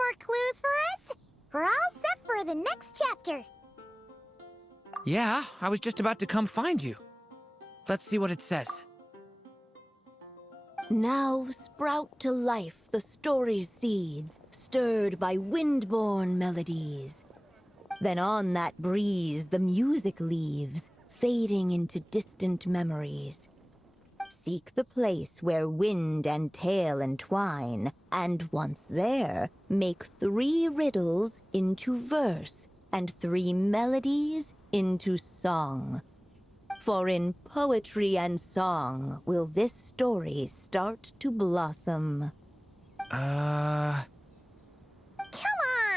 more clues for us? We're all set for the next chapter. Yeah, I was just about to come find you. Let's see what it says. Now sprout to life the story's seeds, stirred by wind-born melodies. Then on that breeze the music leaves, fading into distant memories. Seek the place where wind and tale entwine, and once there, make 3 riddles into verse, and 3 melodies into song. For in poetry and song will this story start to blossom. Come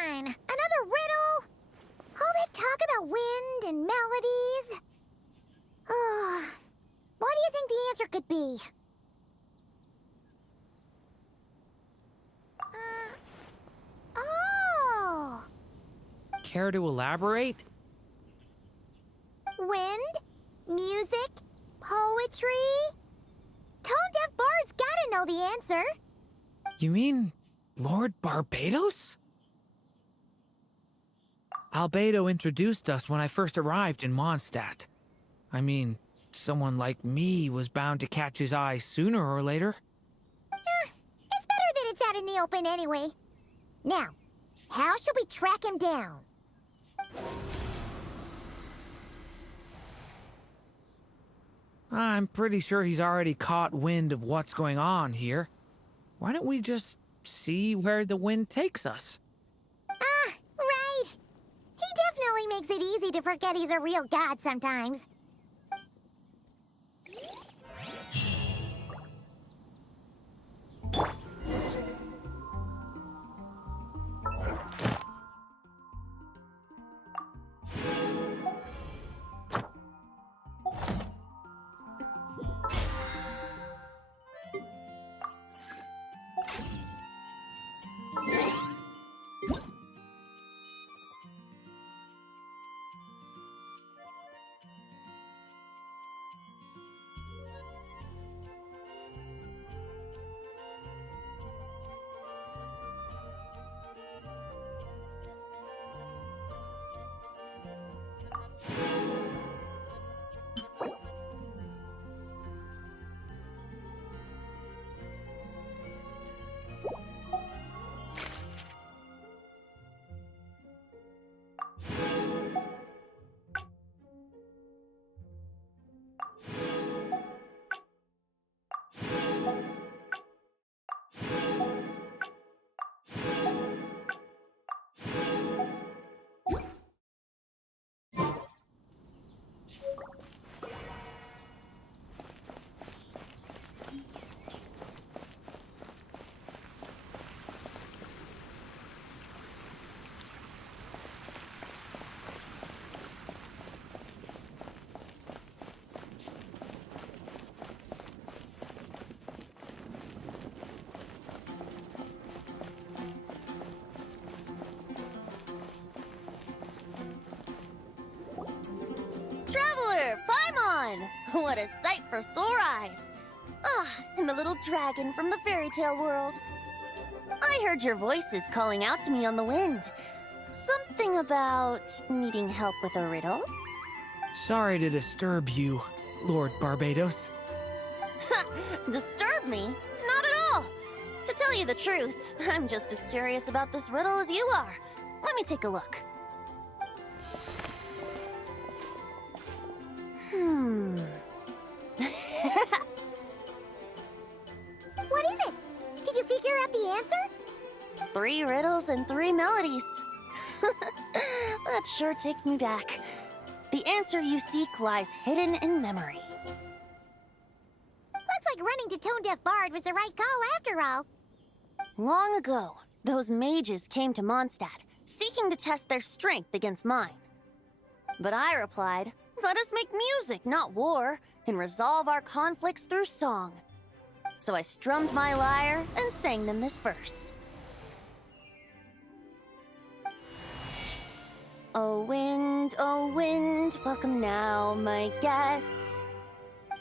on! Another riddle? All that talk about wind and melodies? What do you think the answer could be? Oh! Care to elaborate? Wind, music, poetry. Tone-deaf bards gotta know the answer. You mean Lord Barbados? Albedo introduced us when I first arrived in Mondstadt. I mean, someone like me was bound to catch his eye sooner or later. It's better that it's out in the open anyway. Now, how should we track him down? I'm pretty sure he's already caught wind of what's going on here. Why don't we just see where the wind takes us? Right. He definitely makes it easy to forget he's a real god sometimes. Traveler, Paimon! What a sight for sore eyes! And the little dragon from the fairy tale world. I heard your voices calling out to me on the wind. Something about needing help with a riddle? Sorry to disturb you, Lord Barbados. Disturb me? Not at all! To tell you the truth, I'm just as curious about this riddle as you are. Let me take a look. What is it? Did you figure out the answer? 3 riddles and 3 melodies. That sure takes me back. The answer you seek lies hidden in memory. Looks like running to Tone-Deaf Bard was the right call after all. Long ago, those mages came to Mondstadt, seeking to test their strength against mine. But I replied, let us make music, not war, and resolve our conflicts through song. So I strummed my lyre and sang them this verse. oh wind, welcome now, my guests.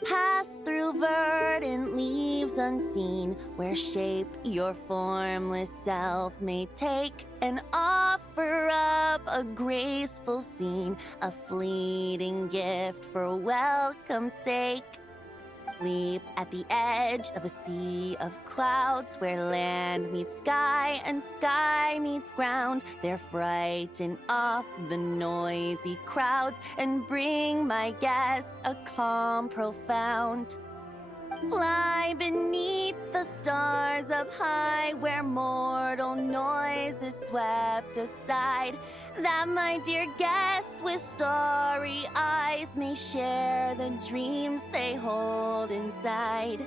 Pass through verdant leaves unseen, where shape your formless self may take, and offer up a graceful scene, a fleeting gift for welcome's sake. Leap at the edge of a sea of clouds, where land meets sky and sky meets ground. There frighten off the noisy crowds and bring my guests a calm profound. Fly beneath the stars up high, where mortal noise is swept aside, that my dear guests with starry eyes may share the dreams they hold inside.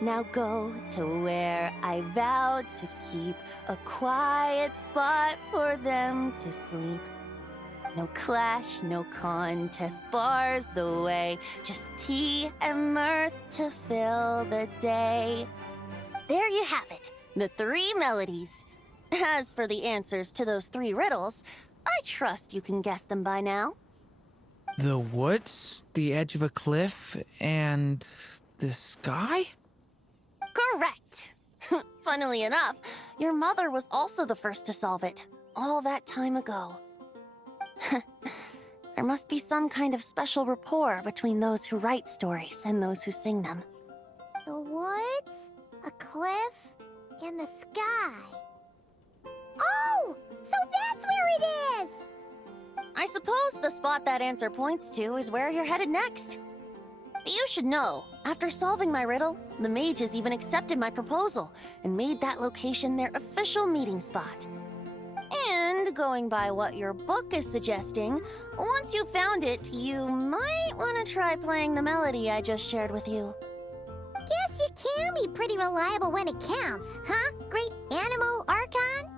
Now go to where I vowed to keep a quiet spot for them to sleep. No clash, no contest bars the way, just tea and mirth to fill the day. There you have it, the 3 melodies. As for the answers to those 3 riddles, I trust you can guess them by now. The woods, the edge of a cliff, and the sky? Correct! Funnily enough, your mother was also the first to solve it, all that time ago. There must be some kind of special rapport between those who write stories and those who sing them. The woods, a cliff, and the sky. Oh! So that's where it is! I suppose the spot that answer points to is where you're headed next. You should know, after solving my riddle, the mages even accepted my proposal and made that location their official meeting spot. And going by what your book is suggesting, once you found it, you might want to try playing the melody I just shared with you. Guess you can be pretty reliable when it counts, huh? Great Animal Archon?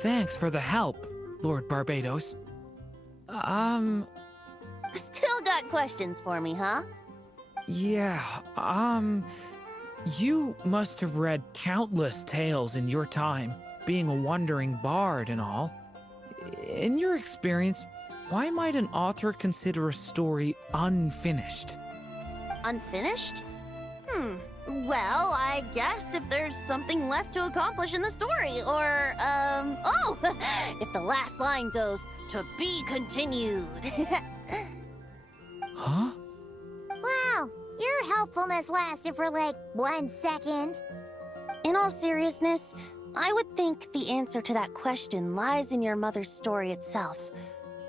Thanks for the help, Lord Barbados. Still got questions for me, huh? Yeah, you must have read countless tales in your time, being a wandering bard and all. In your experience, why might an author consider a story unfinished? Unfinished? Well, I guess if there's something left to accomplish in the story, or, if the last line goes, "To be continued." Huh? Wow, your helpfulness lasted for like 1 second. In all seriousness, I would think the answer to that question lies in your mother's story itself.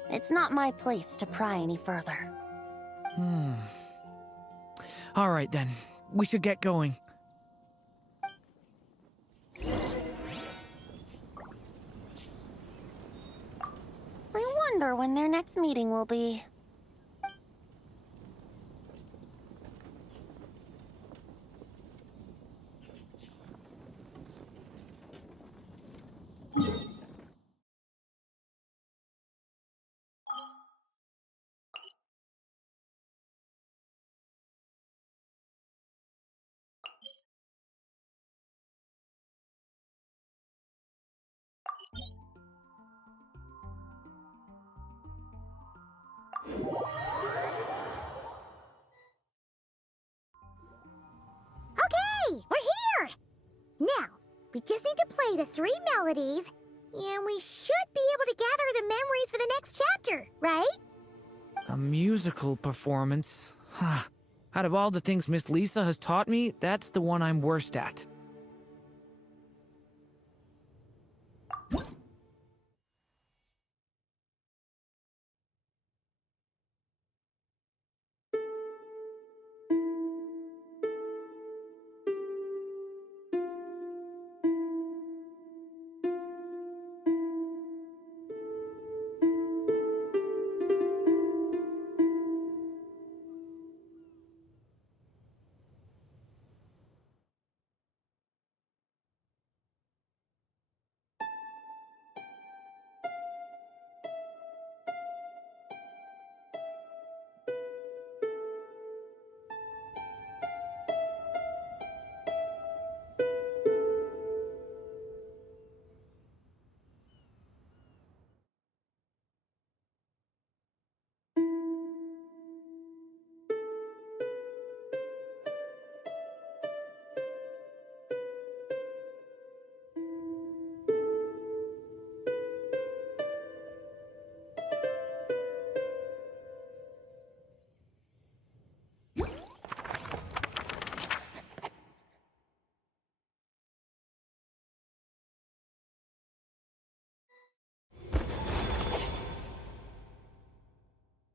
It's not my place to pry any further. All right then, we should get going. I wonder when their next meeting will be. Okay, we're here! Now, we just need to play the 3 melodies, and we should be able to gather the memories for the next chapter, right? A musical performance? Huh. Out of all the things Miss Lisa has taught me, that's the one I'm worst at.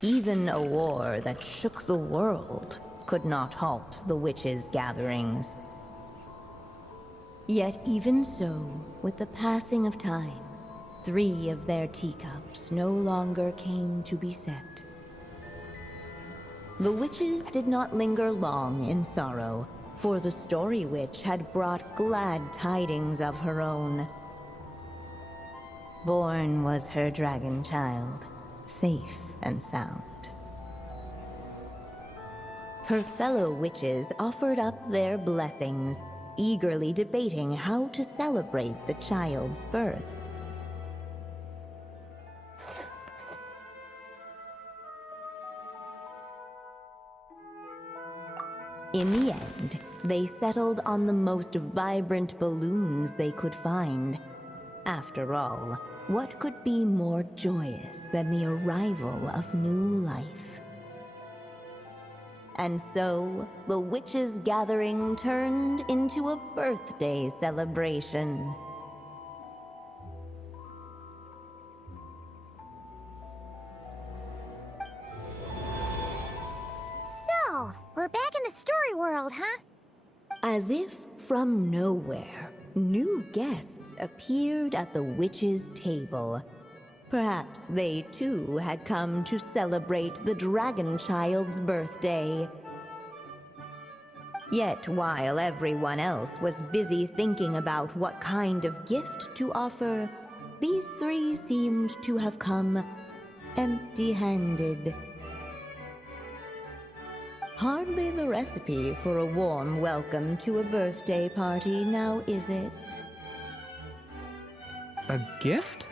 Even a war that shook the world could not halt the witches' gatherings. Yet even so, with the passing of time, 3 of their teacups no longer came to be set. The witches did not linger long in sorrow, for the Story Witch had brought glad tidings of her own. Born was her dragon child, safe and sound. Her fellow witches offered up their blessings, eagerly debating how to celebrate the child's birth. In the end, they settled on the most vibrant balloons they could find. After all, what could be more joyous than the arrival of new life? And so, the witches' gathering turned into a birthday celebration. So, we're back in the story world, huh? As if from nowhere, new guests appeared at the witches' table. Perhaps they too had come to celebrate the dragon child's birthday. Yet while everyone else was busy thinking about what kind of gift to offer, these 3 seemed to have come empty-handed. Hardly the recipe for a warm welcome to a birthday party, now is it? A gift?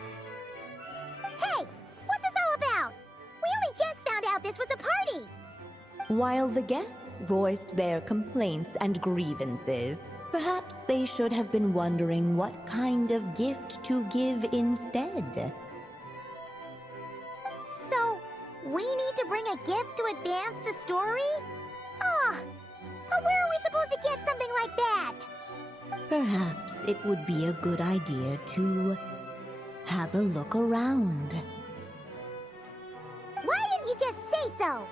Hey, what's this all about? We only just found out this was a party. While the guests voiced their complaints and grievances, perhaps they should have been wondering what kind of gift to give instead. So, we need to bring a gift to advance the story? Oh, but where are we supposed to get something like that? Perhaps it would be a good idea to have a look around. Why didn't you just say so?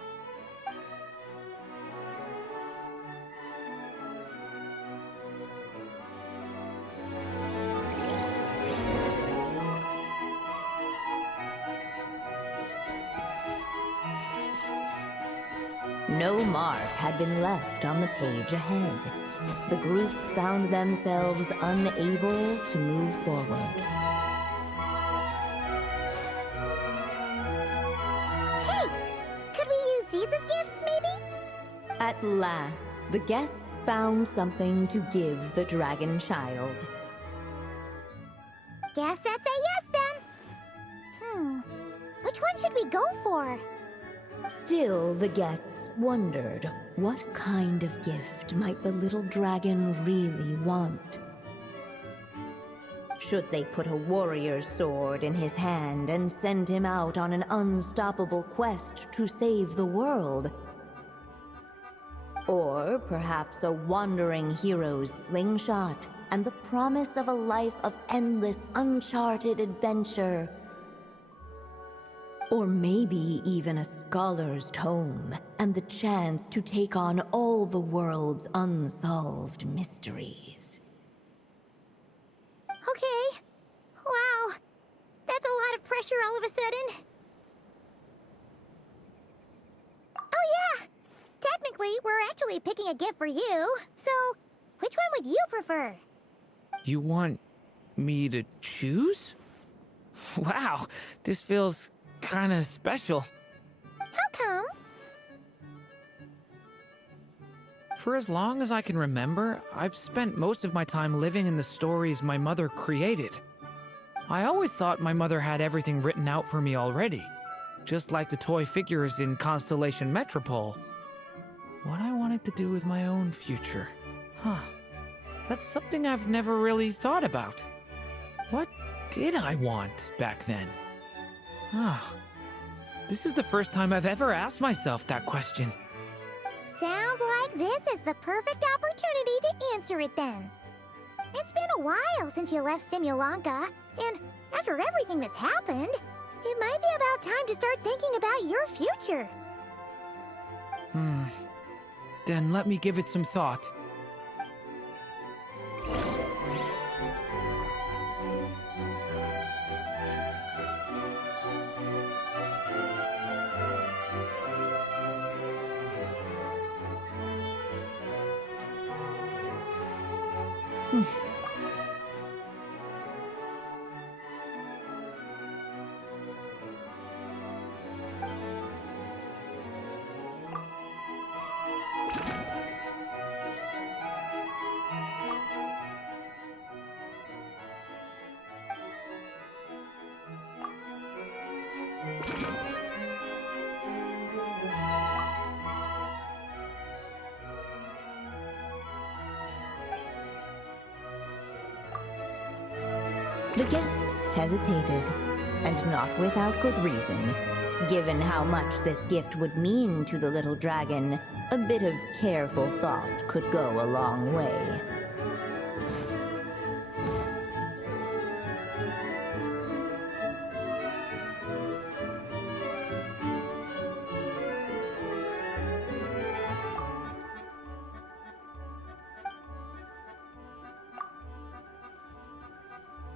No mark had been left on the page ahead. The group found themselves unable to move forward. Hey, could we use these as gifts, maybe? At last, the guests found something to give the dragon child. Guess that's a yes, then. Which one should we go for? Still, the guests wondered, what kind of gift might the little dragon really want? Should they put a warrior's sword in his hand and send him out on an unstoppable quest to save the world? Or perhaps a wandering hero's slingshot and the promise of a life of endless, uncharted adventure? Or maybe even a scholar's tome and the chance to take on all the world's unsolved mysteries. Okay. Wow. That's a lot of pressure all of a sudden. Oh yeah! Technically, we're actually picking a gift for you. So, which one would you prefer? You want me to choose? Wow, this feels kinda special. How come? For as long as I can remember, I've spent most of my time living in the stories my mother created. I always thought my mother had everything written out for me already, just like the toy figures in Constellation Metropole. What I wanted to do with my own future. That's something I've never really thought about. What did I want back then? This is the first time I've ever asked myself that question. Sounds like this is the perfect opportunity to answer it then. It's been a while since you left Simulanka, and after everything that's happened, It might be about time to start thinking about your future. Then let me give it some thought. The guests hesitated, and not without good reason. Given how much this gift would mean to the little dragon, a bit of careful thought could go a long way.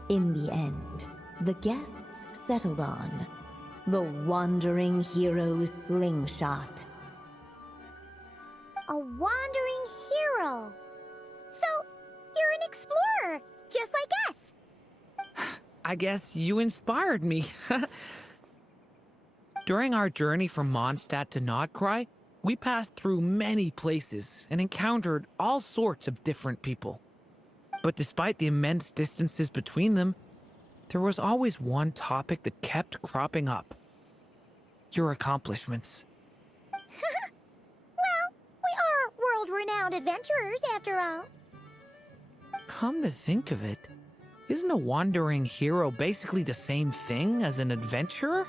In the end, the guests settled on the Wandering Hero's slingshot. A wandering hero. So, you're an explorer, just like us. I guess you inspired me. During our journey from Mondstadt to Nodcry, we passed through many places and encountered all sorts of different people. But despite the immense distances between them, there was always one topic that kept cropping up. Your accomplishments. Well, we are world-renowned adventurers, after all. Come to think of it, isn't a wandering hero basically the same thing as an adventurer?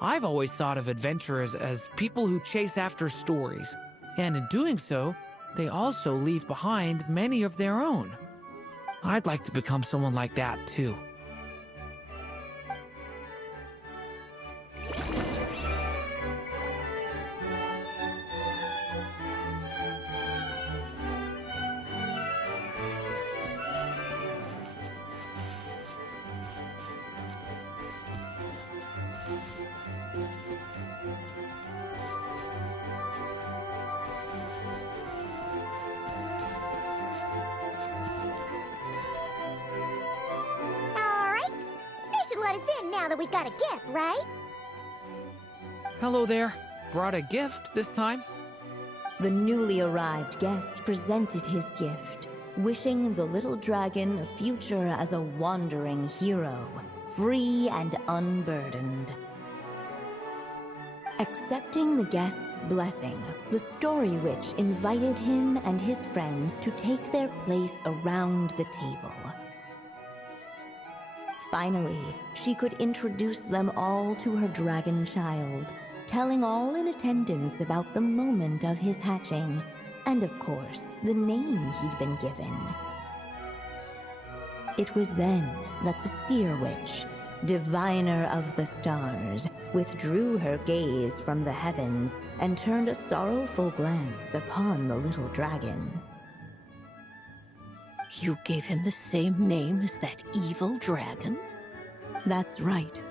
I've always thought of adventurers as people who chase after stories, and in doing so, they also leave behind many of their own. I'd like to become someone like that, too. Let us in now that we've got a gift, right? Hello there. Brought a gift this time? The newly arrived guest presented his gift, wishing the little dragon a future as a wandering hero, free and unburdened. Accepting the guest's blessing, the Story Witch invited him and his friends to take their place around the table. Finally, she could introduce them all to her dragon child, telling all in attendance about the moment of his hatching, and of course, the name he'd been given. It was then that the Seer Witch, diviner of the stars, withdrew her gaze from the heavens and turned a sorrowful glance upon the little dragon. You gave him the same name as that evil dragon? That's right.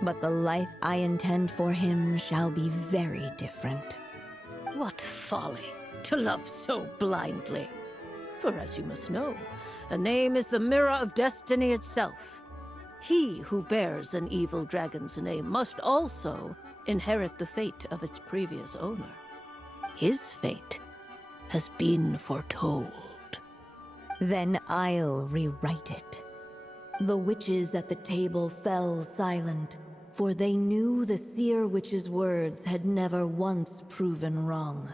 But the life I intend for him shall be very different. What folly, to love so blindly. For as you must know, a name is the mirror of destiny itself. He who bears an evil dragon's name must also inherit the fate of its previous owner. His fate has been foretold. Then I'll rewrite it. The witches at the table fell silent, for they knew the Seer Witch's words had never once proven wrong.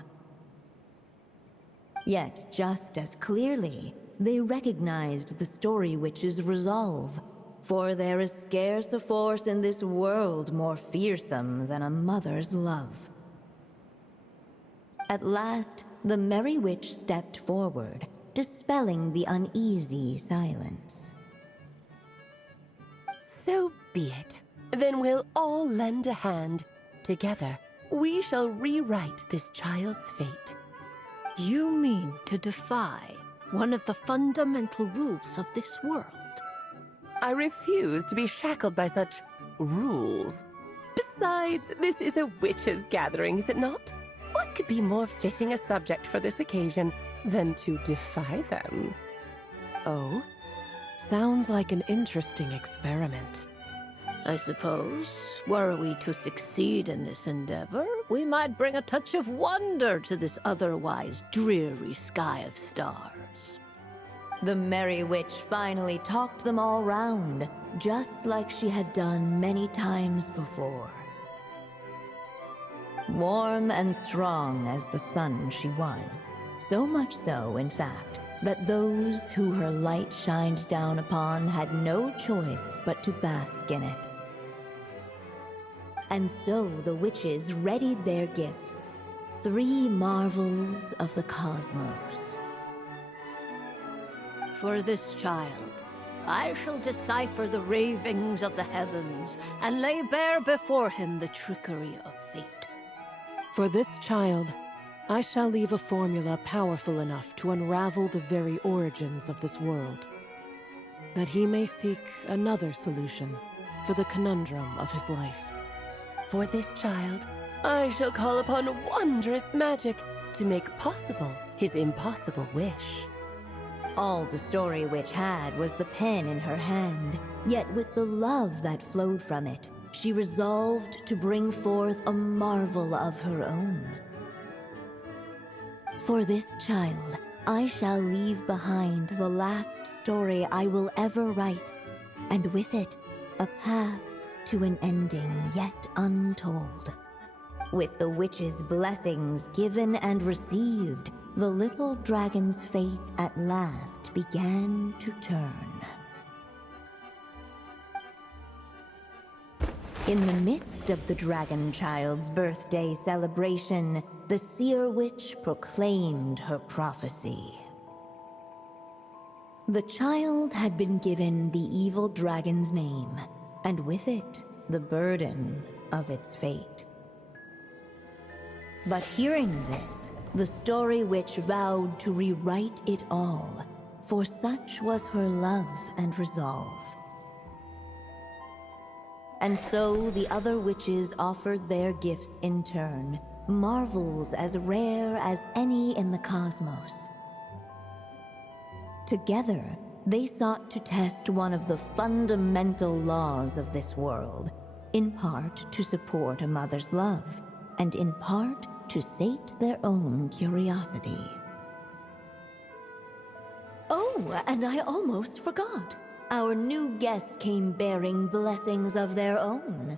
Yet, just as clearly, they recognized the Story Witch's resolve, for there is scarce a force in this world more fearsome than a mother's love. At last, the Merry Witch stepped forward, dispelling the uneasy silence. So be it. Then we'll all lend a hand. Together, we shall rewrite this child's fate. You mean to defy one of the fundamental rules of this world? I refuse to be shackled by such rules. Besides, this is a witches' gathering, is it not? What could be more fitting a subject for this occasion than to defy them? Oh? Sounds like an interesting experiment. I suppose, were we to succeed in this endeavor, we might bring a touch of wonder to this otherwise dreary sky of stars. The Merry Witch finally talked them all round, just like she had done many times before. Warm and strong as the sun she was, so much so, in fact, that those who her light shined down upon had no choice but to bask in it. And so the witches readied their gifts, 3 marvels of the cosmos. For this child, I shall decipher the ravings of the heavens and lay bare before him the trickery of fate. For this child, I shall leave a formula powerful enough to unravel the very origins of this world, that he may seek another solution for the conundrum of his life. For this child, I shall call upon wondrous magic to make possible his impossible wish. All the Story Witch had was the pen in her hand, yet with the love that flowed from it, she resolved to bring forth a marvel of her own. For this child, I shall leave behind the last story I will ever write, and with it, a path to an ending yet untold. With the witch's blessings given and received, the little dragon's fate at last began to turn. In the midst of the dragon child's birthday celebration, the seer witch proclaimed her prophecy. The child had been given the evil dragon's name, and with it, the burden of its fate. But hearing this, the Story Witch vowed to rewrite it all, for such was her love and resolve. And so the other witches offered their gifts in turn, marvels as rare as any in the cosmos. Together, they sought to test one of the fundamental laws of this world, in part to support a mother's love, and in part to sate their own curiosity. Oh, and I almost forgot. Our new guests came bearing blessings of their own.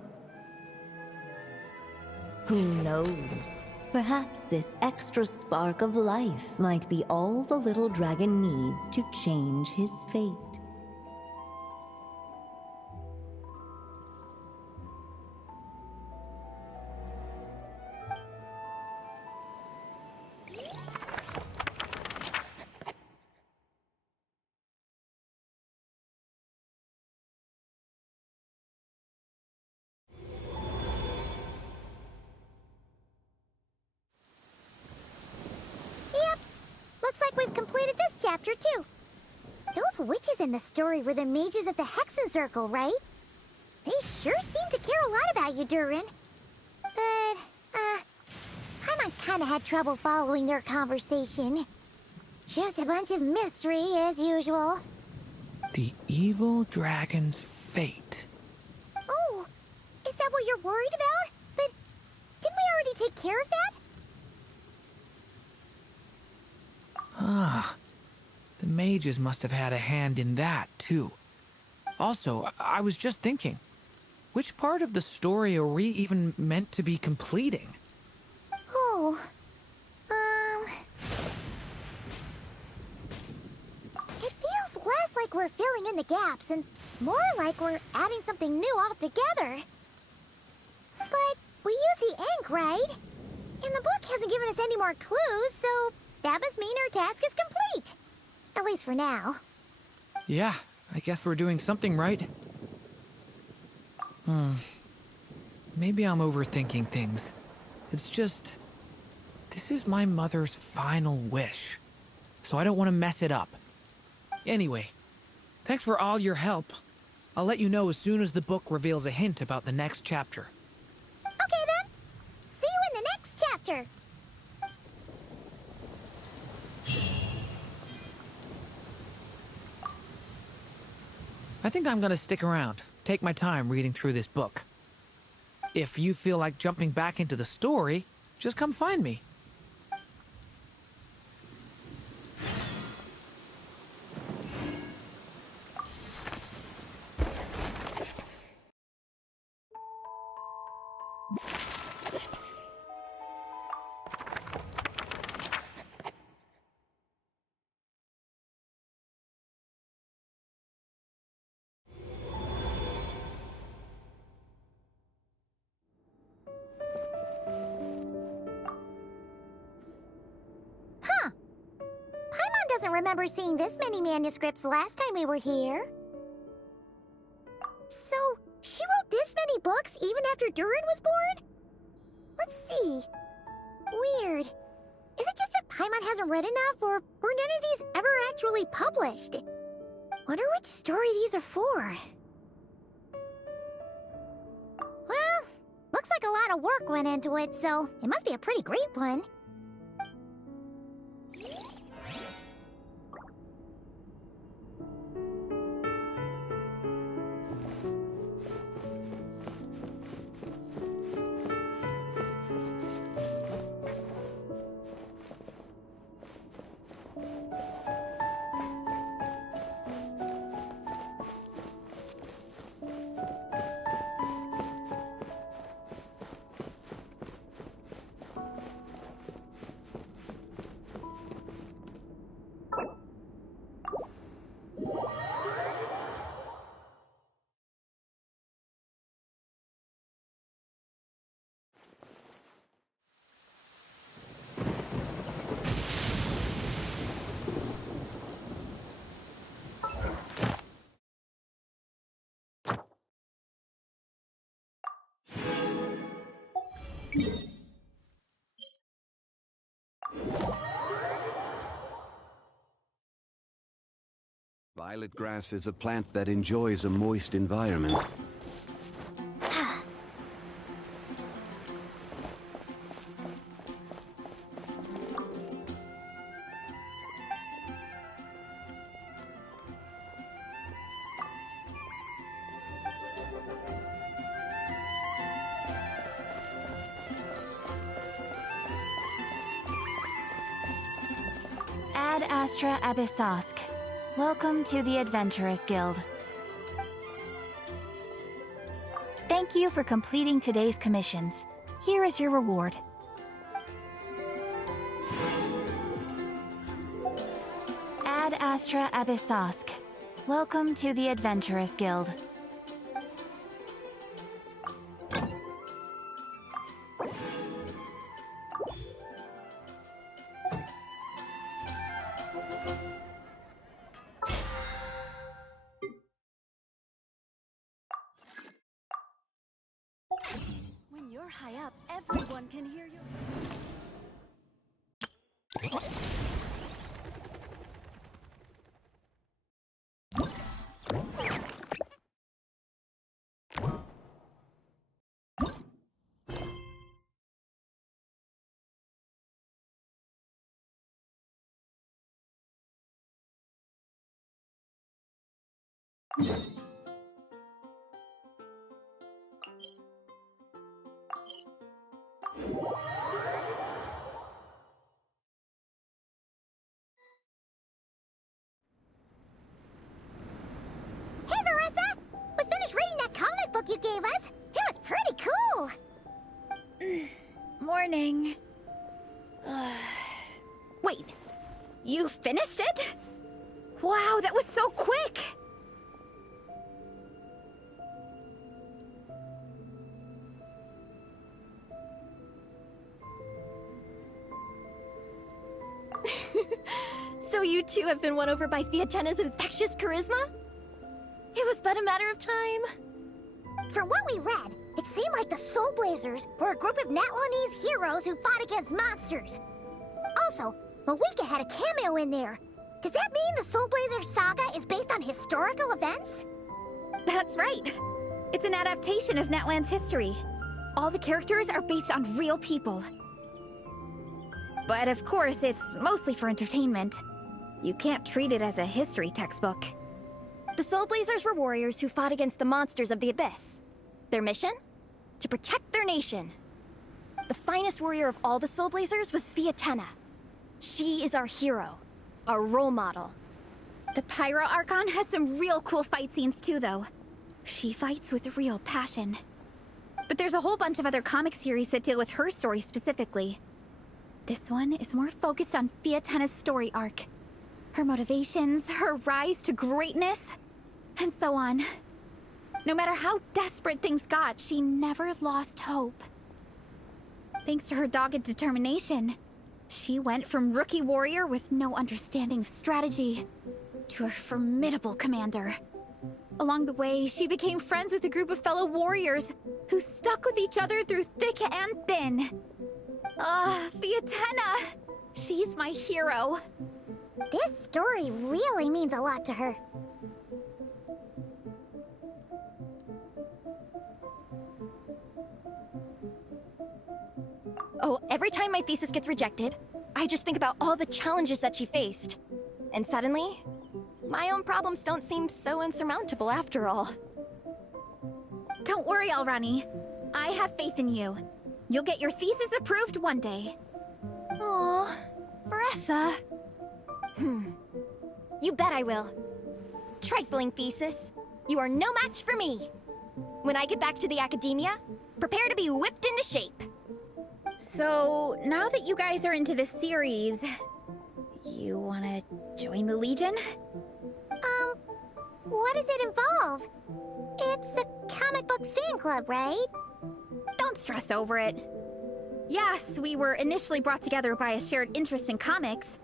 Who knows? Perhaps this extra spark of life might be all the little dragon needs to change his fate. Looks like we've completed this chapter, too. Those witches in the story were the mages at the Hexen Circle, right? They sure seem to care a lot about you, Durin. But, Paimon kinda had trouble following their conversation. Just a bunch of mystery, as usual. The evil dragon's fate. Oh, is that what you're worried about? But didn't we already take care of that? Ah, the mages must have had a hand in that, too. Also, I was just thinking, which part of the story are we even meant to be completing? Oh, it feels less like we're filling in the gaps and more like we're adding something new altogether. But we use the ink, right? And the book hasn't given us any more clues, so that must mean our task is complete. At least for now. Yeah, I guess we're doing something right. Maybe I'm overthinking things. It's just... this is my mother's final wish. So I don't want to mess it up. Anyway, thanks for all your help. I'll let you know as soon as the book reveals a hint about the next chapter. Okay then. See you in the next chapter. I think I'm gonna stick around, take my time reading through this book. If you feel like jumping back into the story, just come find me. Paimon doesn't remember seeing this many manuscripts last time we were here. So, she wrote this many books even after Durin was born? Let's see. Weird. Is it just that Paimon hasn't read enough, or were none of these ever actually published? Wonder which story these are for. Well, looks like a lot of work went into it, so it must be a pretty great one. Violet grass is a plant that enjoys a moist environment. Ad Astra Abyssosk. Welcome to the Adventurers Guild. Thank you for completing today's commissions. Here is your reward. Ad Astra Abyssosk. Welcome to the Adventurers Guild. When you're high up, everyone can hear you. Hey, Marissa! We finished reading that comic book you gave us. It was pretty cool. Morning. Wait, you finished it? Wow, that was so quick! So you too have been won over by Fiatena's infectious charisma? It was but a matter of time. From what we read, it seemed like the Soul Blazers were a group of Natlanese heroes who fought against monsters. Also, Malika had a cameo in there. Does that mean the Soul Blazer saga is based on historical events? That's right. It's an adaptation of Natlan's history. All the characters are based on real people. But of course, it's mostly for entertainment. You can't treat it as a history textbook. The Soul Blazers were warriors who fought against the monsters of the Abyss. Their mission? To protect their nation. The finest warrior of all the Soul Blazers was Fiatena. She is our hero, our role model. The Pyro Archon has some real cool fight scenes too, though. She fights with real passion. But there's a whole bunch of other comic series that deal with her story specifically. This one is more focused on Fiatena's story arc. Her motivations, her rise to greatness, and so on. No matter how desperate things got, she never lost hope. Thanks to her dogged determination, she went from rookie warrior with no understanding of strategy to a formidable commander. Along the way, she became friends with a group of fellow warriors who stuck with each other through thick and thin. Fiatena! She's my hero. This story really means a lot to her. Oh, every time my thesis gets rejected, I just think about all the challenges that she faced. And suddenly, my own problems don't seem so insurmountable after all. Don't worry, Alrani. I have faith in you. You'll get your thesis approved one day. Aw, Veressa. You bet I will. Trifling thesis. You are no match for me. When I get back to the academia, prepare to be whipped into shape. So, now that you guys are into this series, you wanna join the Legion? What does it involve? It's a comic book fan club, right? Don't stress over it. Yes, we were initially brought together by a shared interest in comics,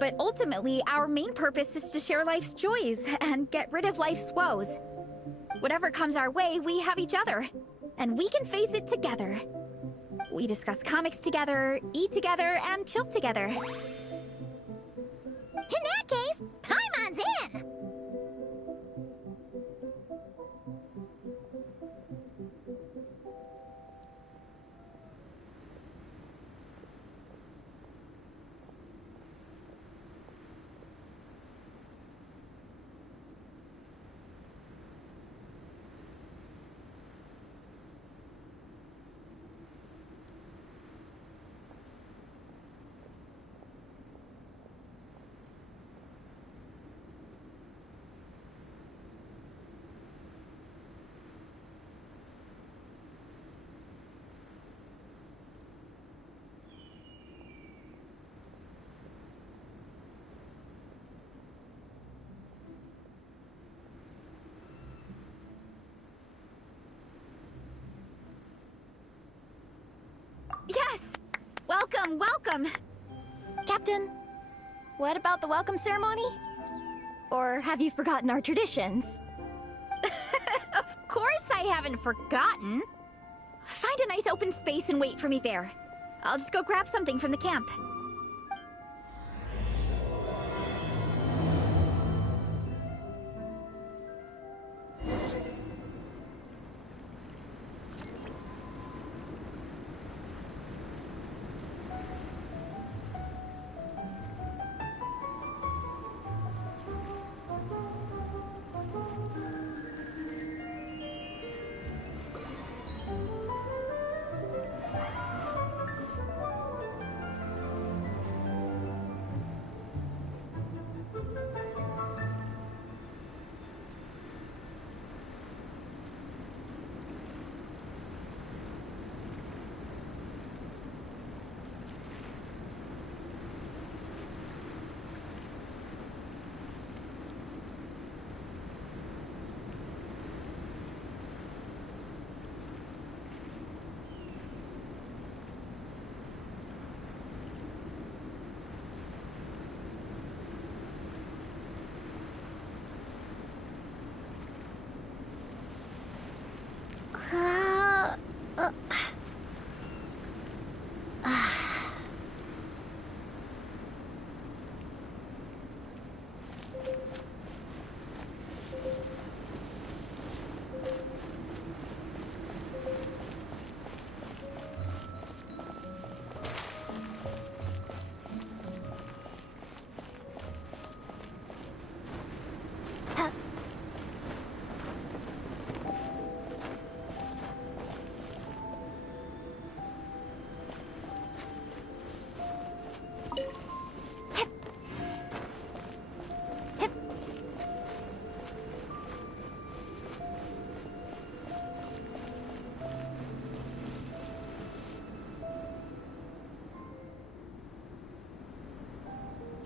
but ultimately our main purpose is to share life's joys and get rid of life's woes. Whatever comes our way, we have each other, and we can face it together. We discuss comics together, eat together, and chill together. In that case, Paimon's in! Yes! Welcome, welcome! Captain, what about the welcome ceremony? Or have you forgotten our traditions? Of course I haven't forgotten. Find a nice open space and wait for me there. I'll just go grab something from the camp.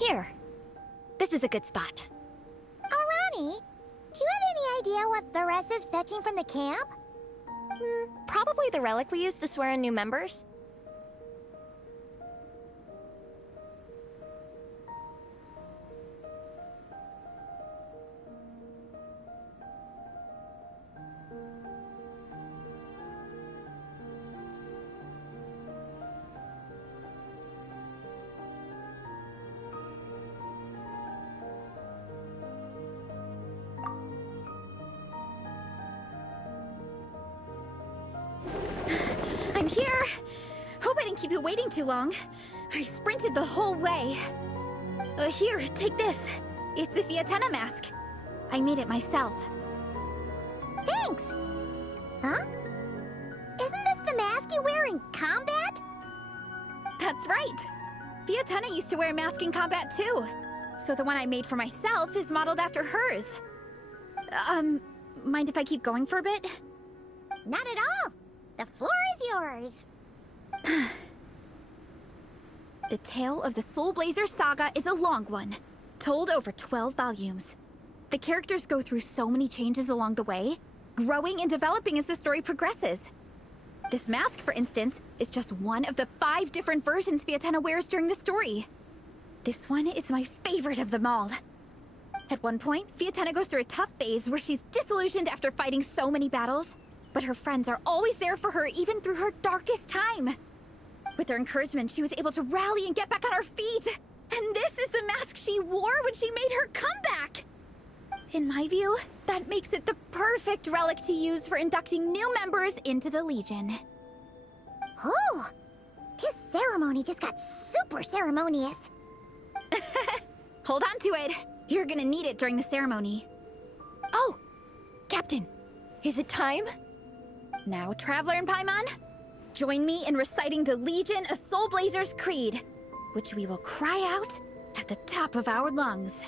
Here. This is a good spot. Ronnie, do you have any idea what Varese is fetching from the camp? Probably the relic we used to swear in new members. I'm here! Hope I didn't keep you waiting too long. I sprinted the whole way. Here, take this. It's a Fiatenna mask. I made it myself. Thanks! Huh? Isn't this the mask you wear in combat? That's right! Fiatenna used to wear a mask in combat too. So the one I made for myself is modeled after hers. Mind if I keep going for a bit? Not at all! The floor is yours! The tale of the Soul Blazer saga is a long one, told over 12 volumes. The characters go through so many changes along the way, growing and developing as the story progresses. This mask, for instance, is just one of the 5 different versions Fiatenna wears during the story. This one is my favorite of them all. At one point, Fiatenna goes through a tough phase where she's disillusioned after fighting so many battles, but her friends are always there for her even through her darkest time. With their encouragement, she was able to rally and get back on her feet. And this is the mask she wore when she made her comeback. In my view, that makes it the perfect relic to use for inducting new members into the Legion. Oh! This ceremony just got super ceremonious. Hold on to it. You're gonna need it during the ceremony. Oh! Captain, is it time? Now, Traveler and Paimon, join me in reciting the Legion of Soul Blazers Creed, which we will cry out at the top of our lungs.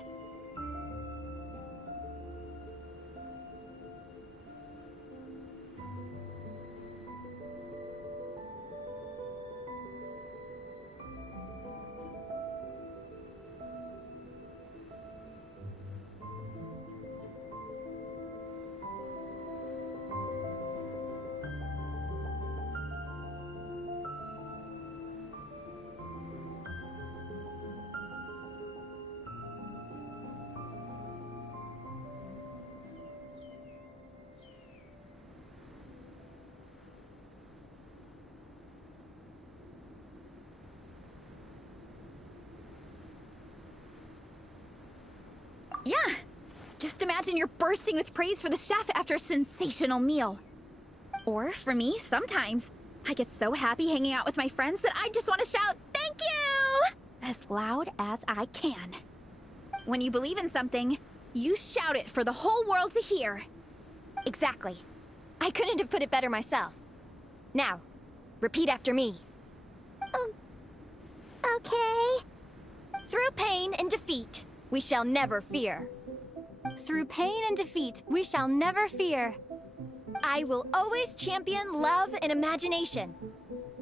Yeah, just imagine you're bursting with praise for the chef after a sensational meal. Or, for me, sometimes, I get so happy hanging out with my friends that I just want to shout, "Thank you!" as loud as I can. When you believe in something, you shout it for the whole world to hear. Exactly. I couldn't have put it better myself. Now, repeat after me. Okay. Through pain and defeat, we shall never fear. Through pain and defeat, we shall never fear. I will always champion love and imagination.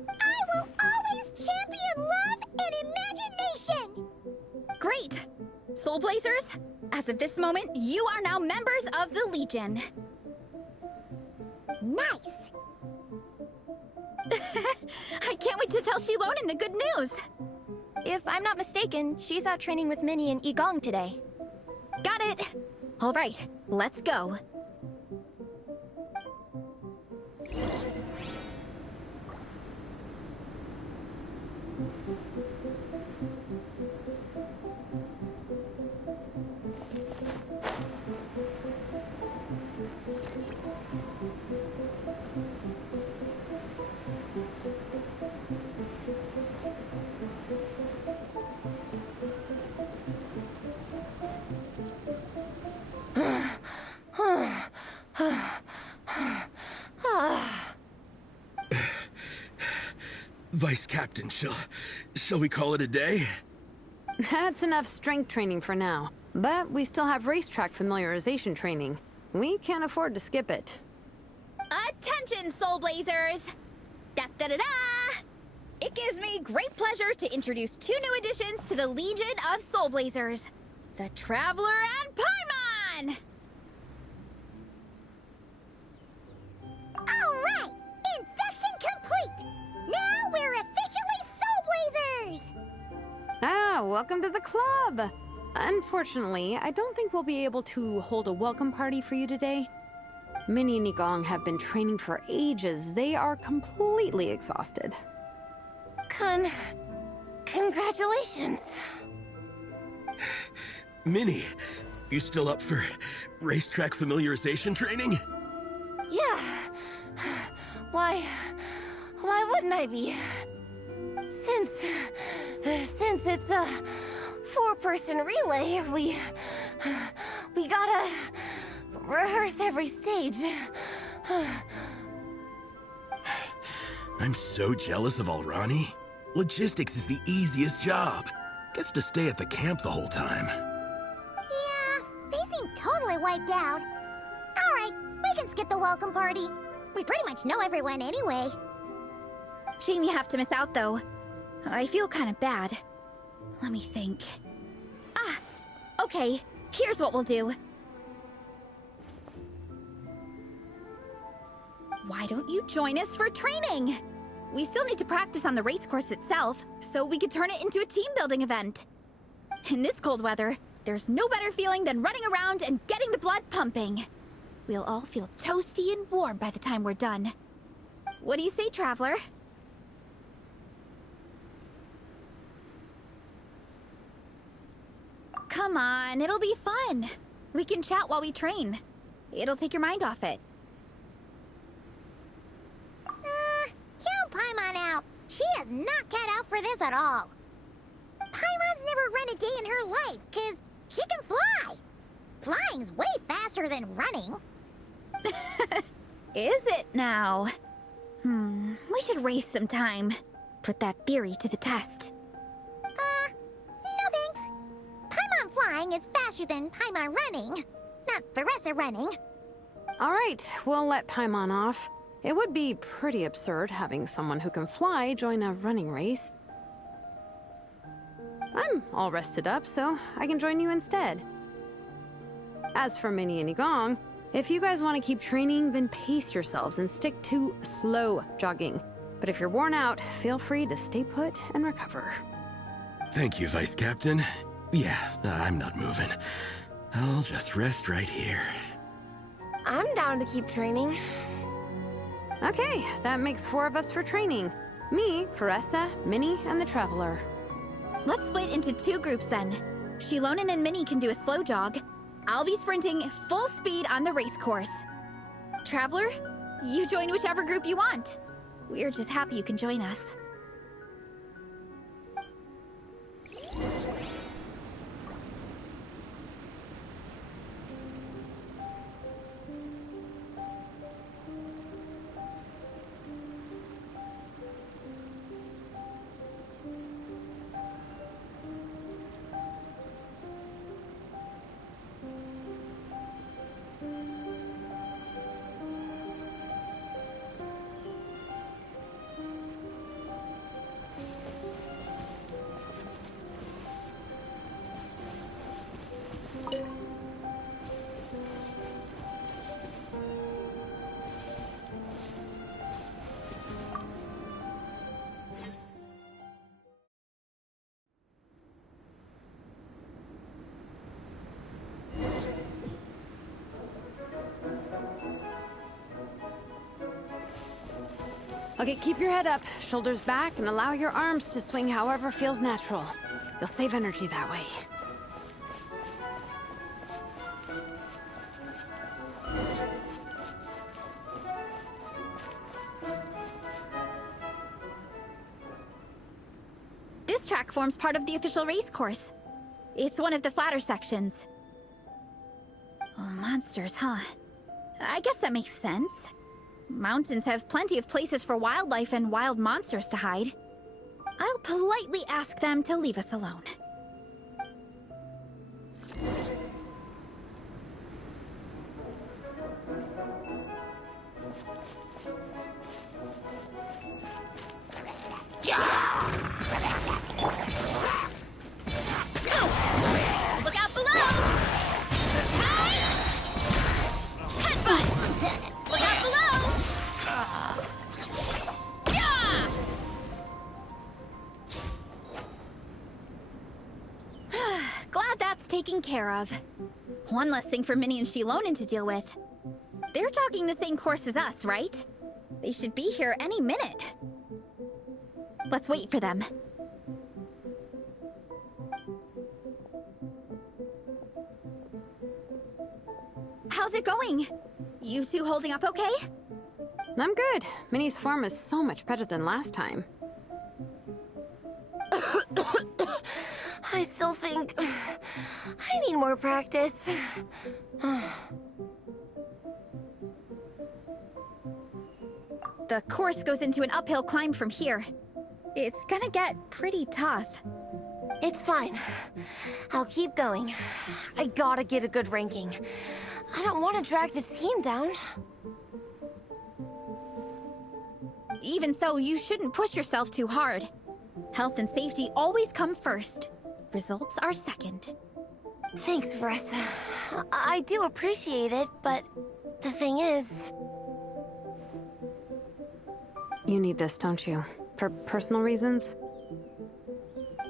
I will always champion love and imagination! Great! Soul Blazers, as of this moment, you are now members of the Legion. Nice! I can't wait to tell Shilonen the good news! If I'm not mistaken, she's out training with Minnie and Igong today. Got it! All right, let's go. Vice Captain, shall we call it a day? That's enough strength training for now. But we still have racetrack familiarization training. We can't afford to skip it. Attention, Soul Blazers! Da-da-da-da! It gives me great pleasure to introduce two new additions to the Legion of Soul Blazers, the Traveler and Paimon! Alright! Induction complete! Now we're officially Soul Blazers! Ah, welcome to the club! Unfortunately, I don't think we'll be able to hold a welcome party for you today. Minnie and Nigong have been training for ages. They are completely exhausted. Congratulations. Minnie, you still up for racetrack familiarization training? Yeah. Why wouldn't I be? Since it's a four-person relay, we gotta rehearse every stage. I'm so jealous of Alrani. Logistics is the easiest job. Gets to stay at the camp the whole time. Yeah, they seem totally wiped out. Alright, we can skip the welcome party. We pretty much know everyone anyway. Shame you have to miss out, though. I feel kind of bad. Let me think. Ah, okay. Here's what we'll do. Why don't you join us for training? We still need to practice on the race course itself, so we could turn it into a team-building event. In this cold weather, there's no better feeling than running around and getting the blood pumping. We'll all feel toasty and warm by the time we're done. What do you say, Traveler? Come on, it'll be fun. We can chat while we train. It'll take your mind off it. Count Paimon out. She is not cut out for this at all. Paimon's never run a day in her life, 'cause she can fly. Flying's way faster than running. Is it now? We should race sometime. Put that theory to the test. No thanks. Paimon flying is faster than Paimon running. Not Veressa running. All right, we'll let Paimon off. It would be pretty absurd having someone who can fly join a running race. I'm all rested up, so I can join you instead. As for Minnie and Nigong, if you guys want to keep training, then pace yourselves and stick to slow jogging. But if you're worn out, feel free to stay put and recover. Thank you, Vice Captain. Yeah, I'm not moving. I'll just rest right here. I'm down to keep training. Okay, that makes 4 of us for training. Me, Veressa, Minnie, and the Traveler. Let's split into 2 groups then. Shilonen and Minnie can do a slow jog. I'll be sprinting full speed on the race course. Traveler, you join whichever group you want. We're just happy you can join us. Okay, keep your head up, shoulders back, and allow your arms to swing however feels natural. You'll save energy that way. This track forms part of the official race course. It's one of the flatter sections. Oh, monsters, huh? I guess that makes sense. Mountains have plenty of places for wildlife and wild monsters to hide. I'll politely ask them to leave us alone. Yeah! taken care of. One less thing for Minnie and Shilonen to deal with. They're jogging the same course as us, right? They should be here any minute. Let's wait for them. How's it going? You two holding up okay? I'm good. Minnie's form is so much better than last time. I still think I need more practice. The course goes into an uphill climb from here. It's gonna get pretty tough. It's fine. I'll keep going. I gotta get a good ranking. I don't want to drag the team down. Even so, you shouldn't push yourself too hard. Health and safety always come first. Results are second. Thanks, Veressa. I do appreciate it, but the thing is... You need this, don't you? For personal reasons?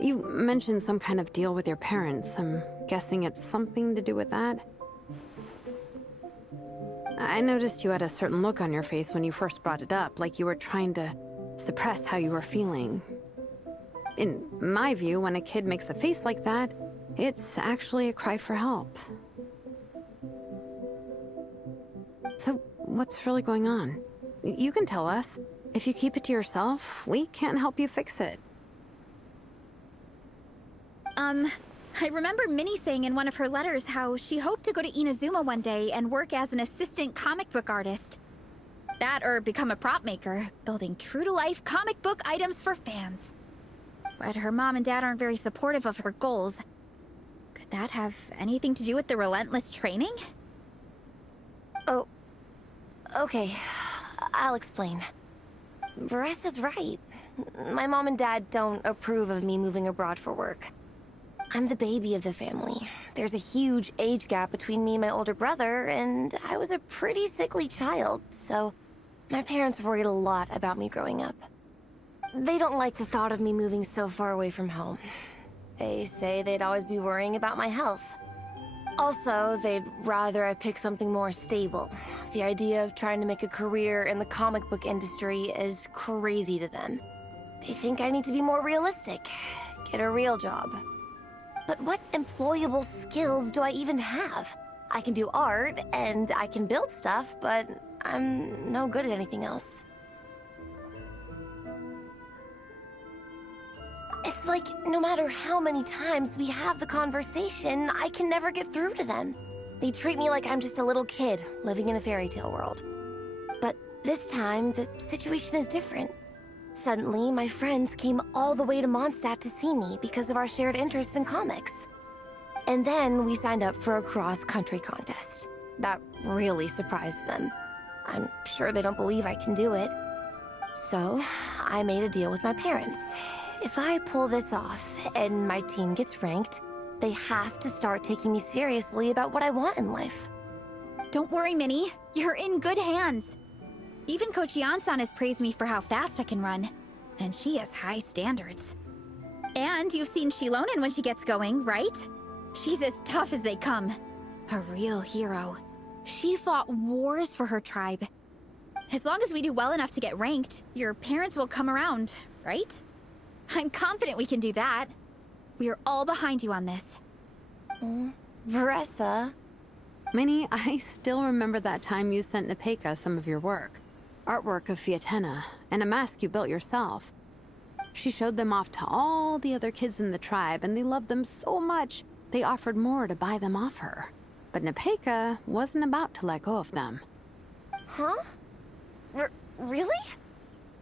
You mentioned some kind of deal with your parents. I'm guessing it's something to do with that? I noticed you had a certain look on your face when you first brought it up, like you were trying to suppress how you were feeling. In my view, when a kid makes a face like that, it's actually a cry for help. So, what's really going on? You can tell us. If you keep it to yourself, we can't help you fix it. I remember Minnie saying in one of her letters how she hoped to go to Inazuma one day and work as an assistant comic book artist. That or become a prop maker, building true-to-life comic book items for fans. But her mom and dad aren't very supportive of her goals. Could that have anything to do with the relentless training? Oh, okay. I'll explain. Veressa's right. My mom and dad don't approve of me moving abroad for work. I'm the baby of the family. There's a huge age gap between me and my older brother, and I was a pretty sickly child, so my parents worried a lot about me growing up. They don't like the thought of me moving so far away from home. They say they'd always be worrying about my health. Also, they'd rather I pick something more stable. The idea of trying to make a career in the comic book industry is crazy to them. They think I need to be more realistic, get a real job. But what employable skills do I even have? I can do art, and I can build stuff, but I'm no good at anything else. It's like, no matter how many times we have the conversation, I can never get through to them. They treat me like I'm just a little kid living in a fairy tale world. But this time, the situation is different. Suddenly, my friends came all the way to Mondstadt to see me because of our shared interests in comics. And then we signed up for a cross-country contest. That really surprised them. I'm sure they don't believe I can do it. So, I made a deal with my parents. If I pull this off and my team gets ranked, they have to start taking me seriously about what I want in life. Don't worry, Minnie. You're in good hands. Even Coach Jansan has praised me for how fast I can run. And she has high standards. And you've seen Shilonen when she gets going, right? She's as tough as they come. A real hero. She fought wars for her tribe. As long as we do well enough to get ranked, your parents will come around, right? I'm confident we can do that. We are all behind you on this. Veressa? Minnie, I still remember that time you sent Nepeka some of your work. Artwork of Fiatena, and a mask you built yourself. She showed them off to all the other kids in the tribe, and they loved them so much, they offered more to buy them off her. But Nepeka wasn't about to let go of them. Huh? Really?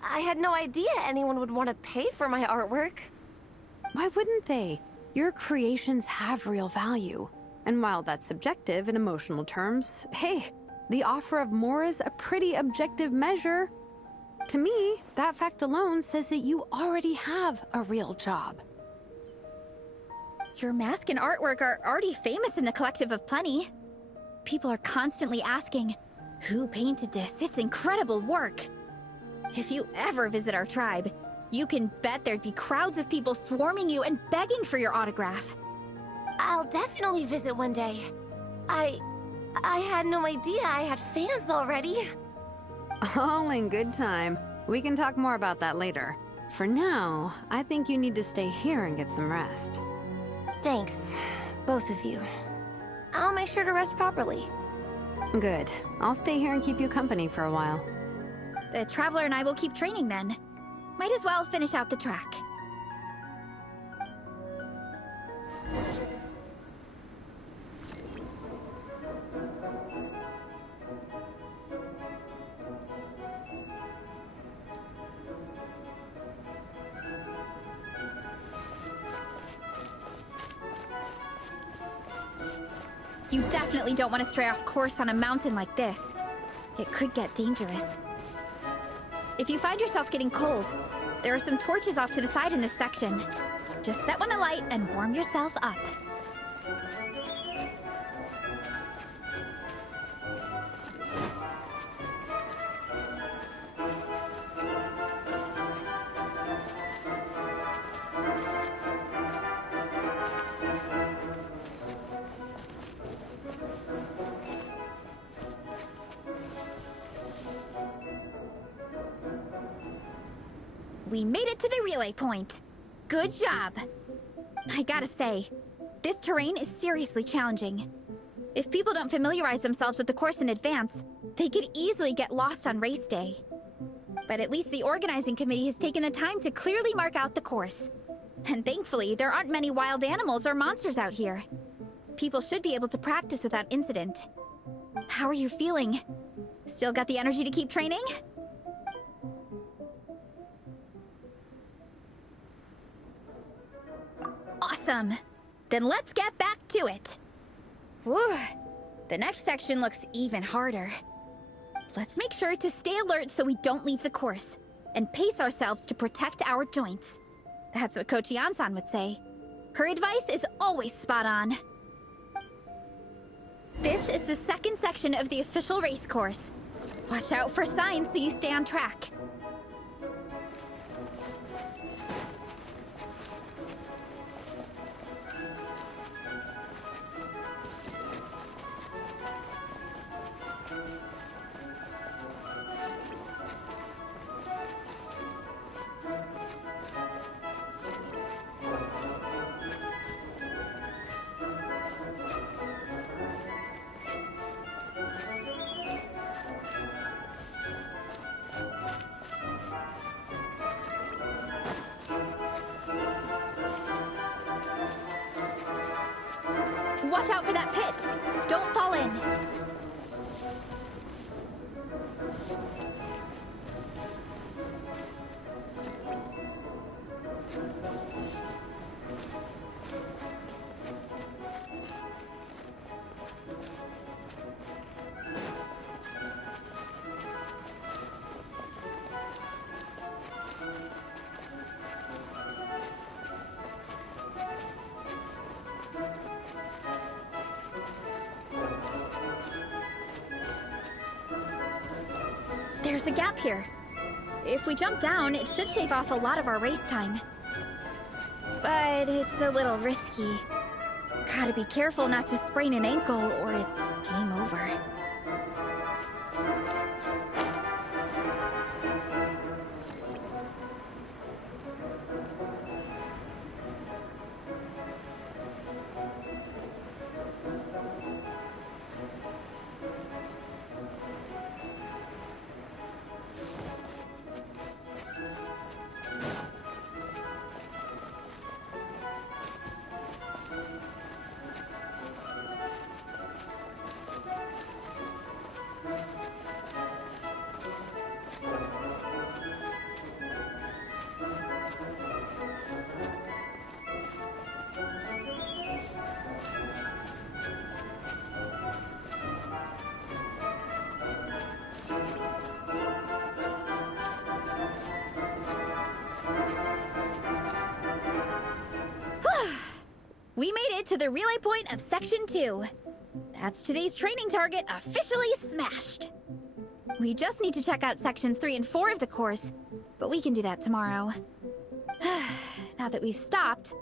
I had no idea anyone would want to pay for my artwork. Why wouldn't they? Your creations have real value. And while that's subjective in emotional terms, hey, the offer of more is a pretty objective measure. To me, that fact alone says that you already have a real job. Your mask and artwork are already famous in the Collective of Plenty. People are constantly asking, who painted this? It's incredible work. If you ever visit our tribe, you can bet there'd be crowds of people swarming you and begging for your autograph. I'll definitely visit one day. I had no idea I had fans already. All in good time. We can talk more about that later. For now, I think you need to stay here and get some rest. Thanks, both of you. I'll make sure to rest properly. Good. I'll stay here and keep you company for a while. The Traveler and I will keep training then. Might as well finish out the track. You definitely don't want to stray off course on a mountain like this. It could get dangerous. If you find yourself getting cold, there are some torches off to the side in this section. Just set one alight and warm yourself up. We made it to the relay point. Good job. I gotta say, this terrain is seriously challenging. If people don't familiarize themselves with the course in advance, they could easily get lost on race day. But at least the organizing committee has taken the time to clearly mark out the course. And thankfully, there aren't many wild animals or monsters out here. People should be able to practice without incident. How are you feeling? Still got the energy to keep training? Awesome! Then let's get back to it! Whew! The next section looks even harder. Let's make sure to stay alert so we don't leave the course, and pace ourselves to protect our joints. That's what Coach Yansan would say. Her advice is always spot on. This is the second section of the official race course. Watch out for signs so you stay on track. Watch out for that pit! Don't fall in! There's a gap here. If we jump down, it should shave off a lot of our race time. But it's a little risky. Gotta be careful not to sprain an ankle or it's game over. We made it to the relay point of Section 2. That's today's training target officially smashed. We just need to check out Sections 3 and 4 of the course, but we can do that tomorrow. Now that we've stopped,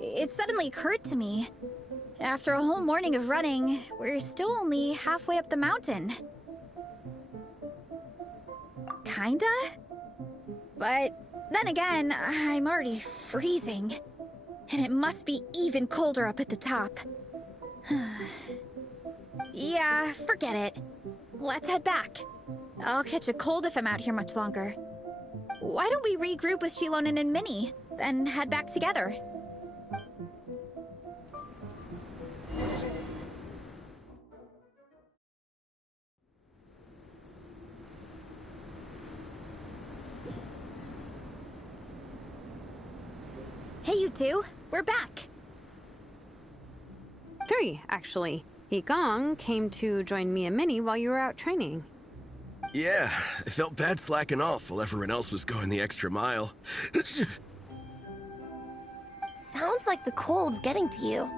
it suddenly occurred to me, After a whole morning of running, we're still only halfway up the mountain. Kinda? But then again, I'm already freezing. And it must be even colder up at the top. Yeah, forget it. Let's head back. I'll catch a cold if I'm out here much longer. Why don't we regroup with Shilonen and Minnie, then head back together? Hey, you two. We're back. 3, actually. Igong came to join me and Minnie while you were out training. Yeah, I felt bad slacking off while everyone else was going the extra mile. Sounds like the cold's getting to you.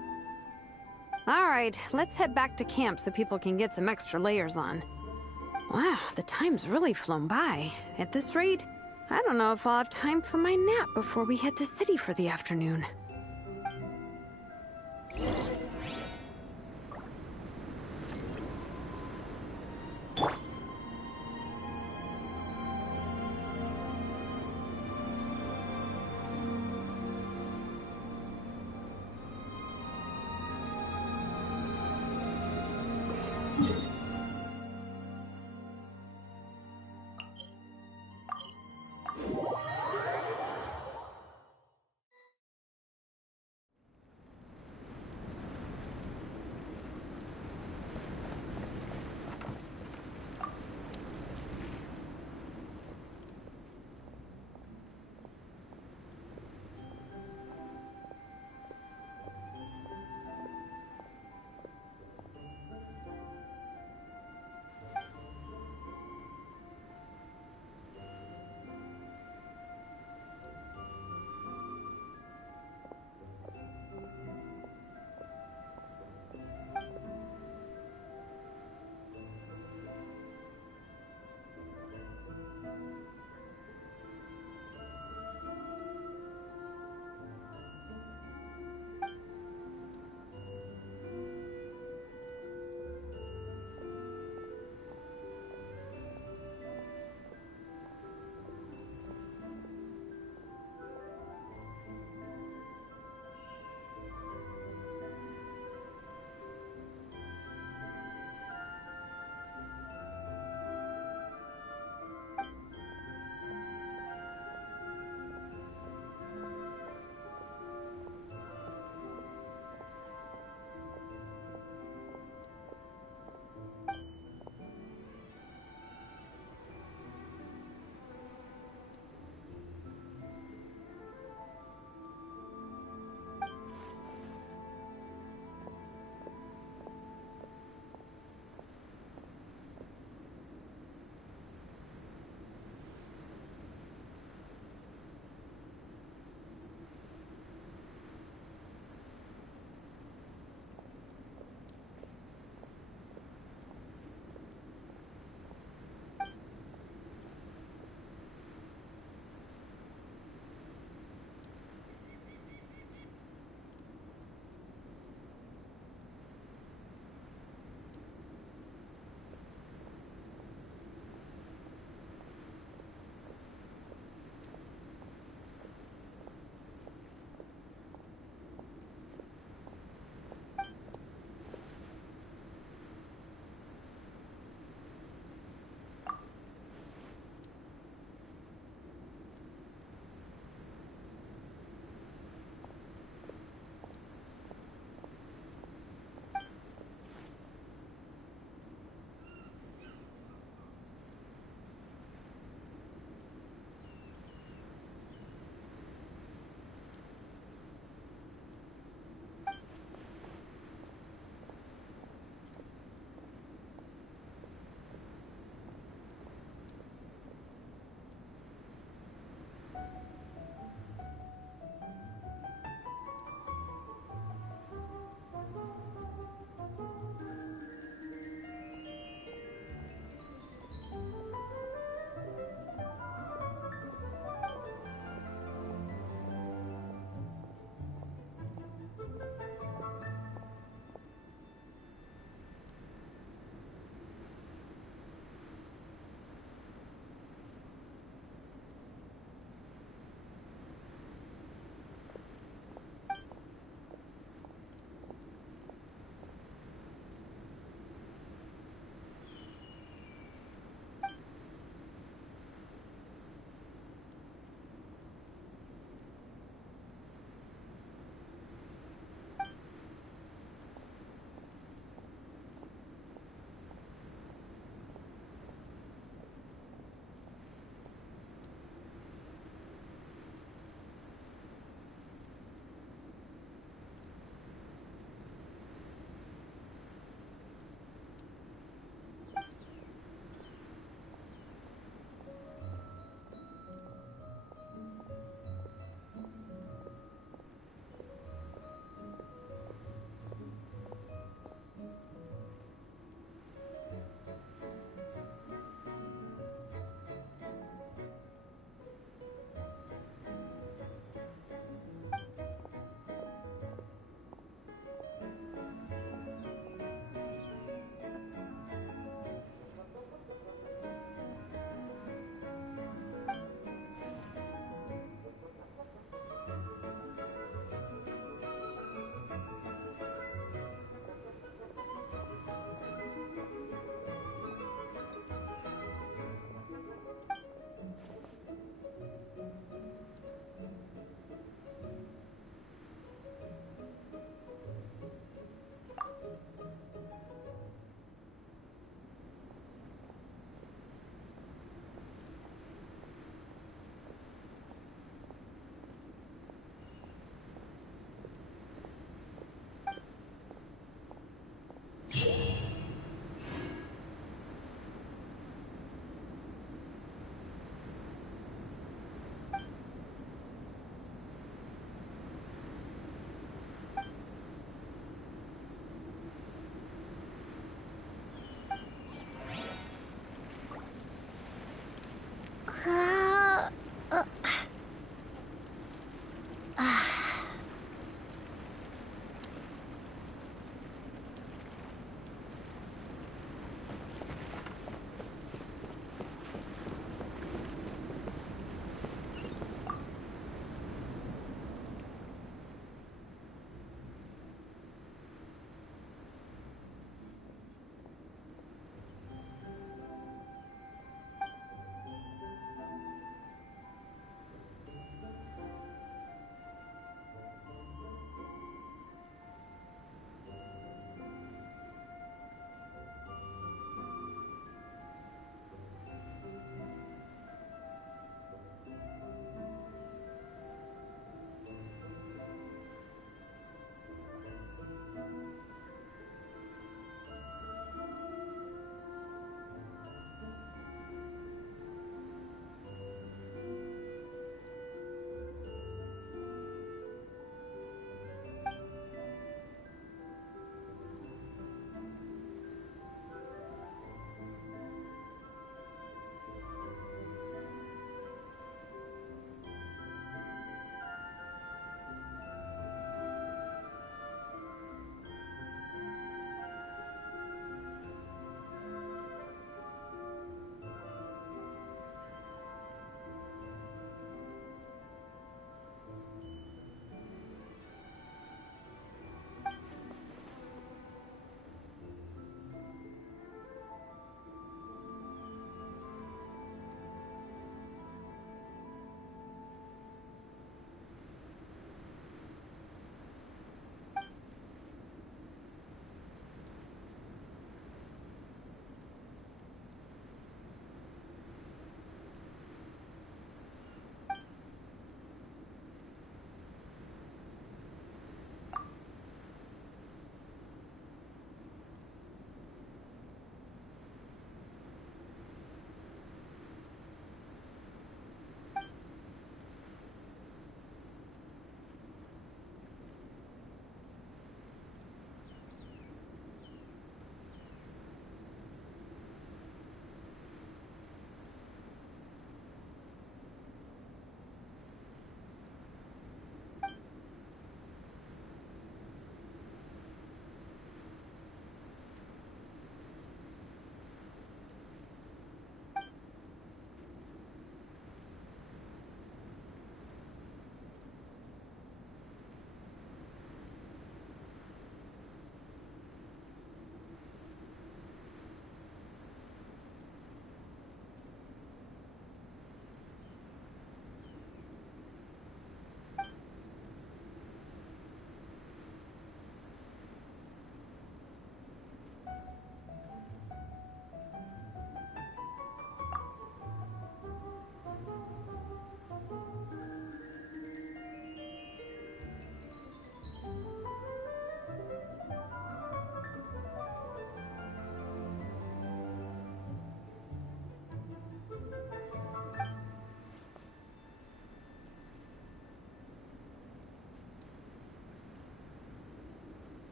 Alright, let's head back to camp so people can get some extra layers on. Wow, the time's really flown by. At this rate, I don't know if I'll have time for my nap before we hit the city for the afternoon.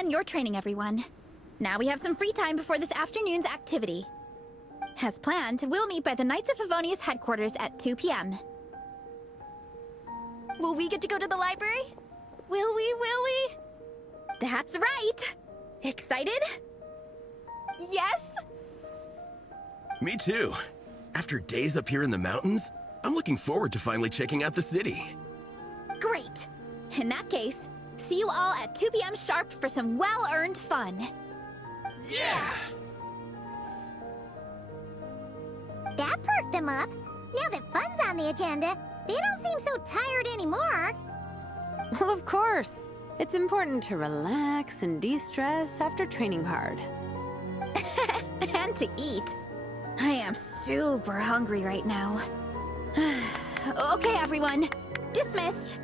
on your training, everyone. Now we have some free time before this afternoon's activity. As planned, we'll meet by the Knights of Favonius headquarters at 2 p.m. Will we get to go to the library? Will we? That's right! Excited? Yes! Me too. After days up here in the mountains, I'm looking forward to finally checking out the city. Great! In that case, see you all at 2 p.m. sharp for some well-earned fun. Yeah! That perked them up. Now that fun's on the agenda, they don't seem so tired anymore. Well, of course. It's important to relax and de-stress after training hard. And to eat. I am super hungry right now. Okay, everyone. Dismissed.